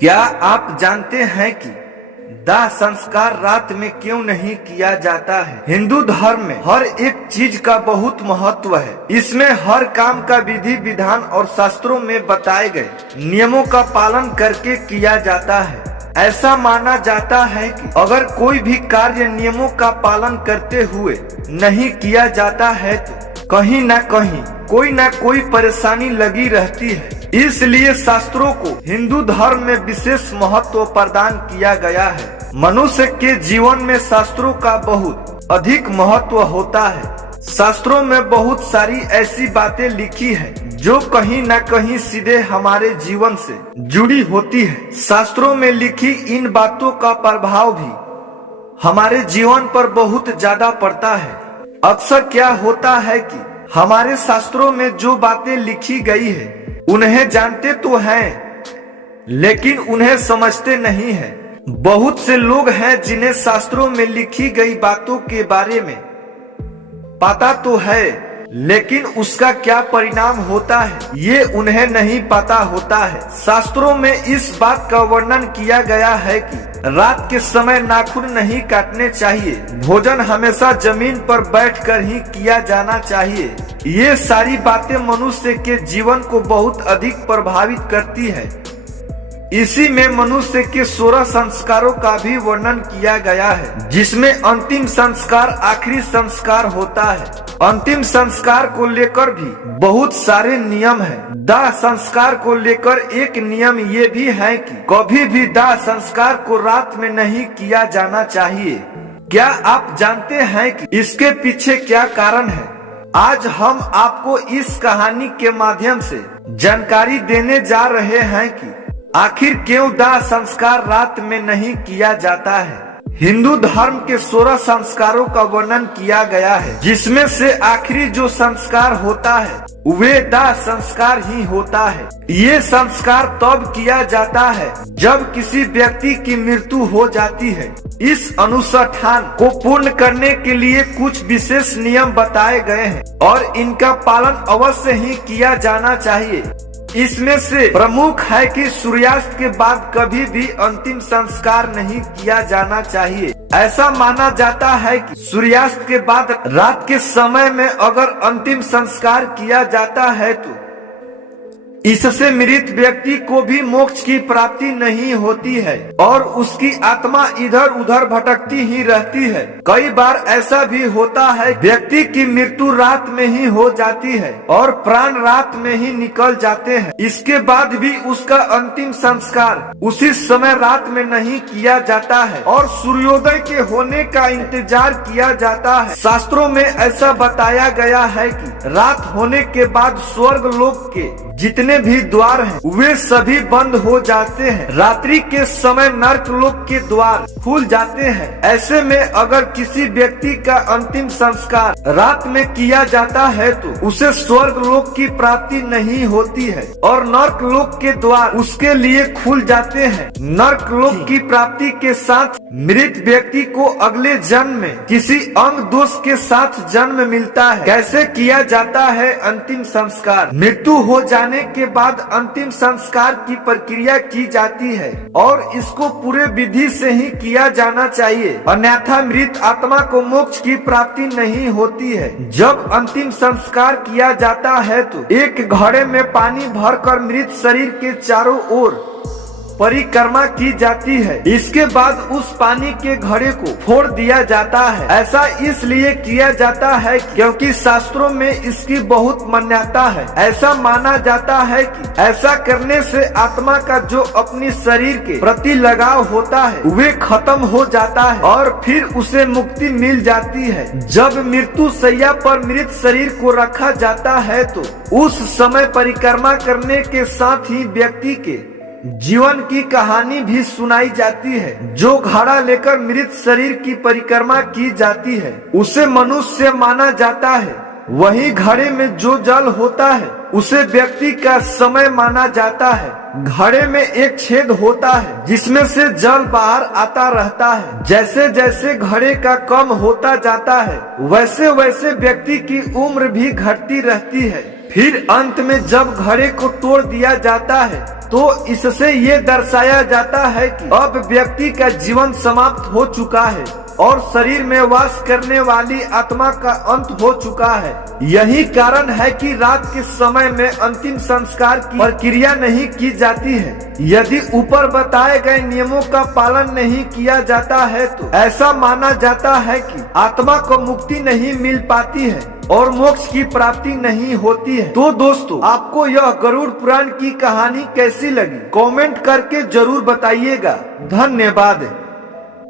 क्या आप जानते हैं कि दाह संस्कार रात में क्यों नहीं किया जाता है? हिंदू धर्म में हर एक चीज का बहुत महत्व है। इसमें हर काम का विधि विधान और शास्त्रों में बताए गए नियमों का पालन करके किया जाता है। ऐसा माना जाता है कि अगर कोई भी कार्य नियमों का पालन करते हुए नहीं किया जाता है तो कहीं न कहीं कोई न कोई परेशानी लगी रहती है। इसलिए शास्त्रों को हिंदू धर्म में विशेष महत्व प्रदान किया गया है। मनुष्य के जीवन में शास्त्रों का बहुत अधिक महत्व होता है। शास्त्रों में बहुत सारी ऐसी बातें लिखी है जो कहीं न कहीं सीधे हमारे जीवन से जुड़ी होती है। शास्त्रों में लिखी इन बातों का प्रभाव भी हमारे जीवन पर बहुत ज्यादा पड़ता है। अक्सर क्या होता है कि हमारे शास्त्रों में जो बातें लिखी गई है उन्हें जानते तो हैं, लेकिन उन्हें समझते नहीं हैं। बहुत से लोग हैं जिन्हें शास्त्रों में लिखी गई बातों के बारे में पता तो है, लेकिन उसका क्या परिणाम होता है ये उन्हें नहीं पता होता है। शास्त्रों में इस बात का वर्णन किया गया है कि रात के समय नाखून नहीं काटने चाहिए, भोजन हमेशा जमीन पर बैठकर ही किया जाना चाहिए। ये सारी बातें मनुष्य के जीवन को बहुत अधिक प्रभावित करती है। इसी में मनुष्य के 16 संस्कारों का भी वर्णन किया गया है, जिसमें अंतिम संस्कार आखिरी संस्कार होता है। अंतिम संस्कार को लेकर भी बहुत सारे नियम हैं। दाह संस्कार को लेकर एक नियम ये भी है कि कभी भी दाह संस्कार को रात में नहीं किया जाना चाहिए। क्या आप जानते हैं कि इसके पीछे क्या कारण है? आज हम आपको इस कहानी के माध्यम से जानकारी देने जा रहे हैं कि आखिर क्यों दाह संस्कार रात में नहीं किया जाता है। हिंदू धर्म के 16 संस्कारों का वर्णन किया गया है, जिसमें से आखिरी जो संस्कार होता है वे दाह संस्कार ही होता है। ये संस्कार तब किया जाता है जब किसी व्यक्ति की मृत्यु हो जाती है। इस अनुष्ठान को पूर्ण करने के लिए कुछ विशेष नियम बताए गए हैं और इनका पालन अवश्य ही किया जाना चाहिए। इसमें से प्रमुख है कि सूर्यास्त के बाद कभी भी अंतिम संस्कार नहीं किया जाना चाहिए। ऐसा माना जाता है कि सूर्यास्त के बाद रात के समय में अगर अंतिम संस्कार किया जाता है तो इससे मृत व्यक्ति को भी मोक्ष की प्राप्ति नहीं होती है और उसकी आत्मा इधर उधर भटकती ही रहती है। कई बार ऐसा भी होता है व्यक्ति की मृत्यु रात में ही हो जाती है और प्राण रात में ही निकल जाते हैं। इसके बाद भी उसका अंतिम संस्कार उसी समय रात में नहीं किया जाता है और सूर्योदय के होने का इंतजार किया जाता है। शास्त्रों में ऐसा बताया गया है कि रात होने के बाद स्वर्ग लोक के जितने भी द्वार हैं वे सभी बंद हो जाते हैं। रात्रि के समय नर्क लोक के द्वार खुल जाते हैं। ऐसे में अगर किसी व्यक्ति का अंतिम संस्कार रात में किया जाता है तो उसे स्वर्ग लोक की प्राप्ति नहीं होती है और नर्क लोक के द्वार उसके लिए खुल जाते हैं। नर्क लोक की प्राप्ति के साथ मृत व्यक्ति को अगले जन्म में किसी अंग दोष के साथ जन्म मिलता है। कैसे किया जाता है अंतिम संस्कार? मृत्यु हो जाने के बाद अंतिम संस्कार की प्रक्रिया की जाती है और इसको पूरे विधि से ही किया जाना चाहिए, अन्यथा मृत आत्मा को मोक्ष की प्राप्ति नहीं होती है। जब अंतिम संस्कार किया जाता है तो एक घड़े में पानी भरकर मृत शरीर के चारों ओर परिक्रमा की जाती है। इसके बाद उस पानी के घड़े को फोड़ दिया जाता है। ऐसा इसलिए किया जाता है क्योंकि शास्त्रों में इसकी बहुत मान्यता है। ऐसा माना जाता है कि ऐसा करने से आत्मा का जो अपनी शरीर के प्रति लगाव होता है वे खत्म हो जाता है और फिर उसे मुक्ति मिल जाती है। जब मृत्यु शैया पर मृत शरीर को रखा जाता है तो उस समय परिक्रमा करने के साथ ही व्यक्ति के जीवन की कहानी भी सुनाई जाती है। जो घड़ा लेकर मृत शरीर की परिक्रमा की जाती है उसे मनुष्य माना जाता है। वही घड़े में जो जल होता है उसे व्यक्ति का समय माना जाता है। घड़े में एक छेद होता है जिसमें से जल बाहर आता रहता है। जैसे जैसे घड़े का कम होता जाता है वैसे वैसे व्यक्ति की उम्र भी घटती रहती है। फिर अंत में जब घड़े को तोड़ दिया जाता है तो इससे ये दर्शाया जाता है कि अब व्यक्ति का जीवन समाप्त हो चुका है और शरीर में वास करने वाली आत्मा का अंत हो चुका है। यही कारण है कि रात के समय में अंतिम संस्कार की प्रक्रिया नहीं की जाती है। यदि ऊपर बताए गए नियमों का पालन नहीं किया जाता है तो ऐसा माना जाता है कि आत्मा को मुक्ति नहीं मिल पाती है और मोक्ष की प्राप्ति नहीं होती है। तो दोस्तों, आपको यह गरुड़ पुराण की कहानी कैसी लगी कमेंट करके जरूर बताइएगा। धन्यवाद।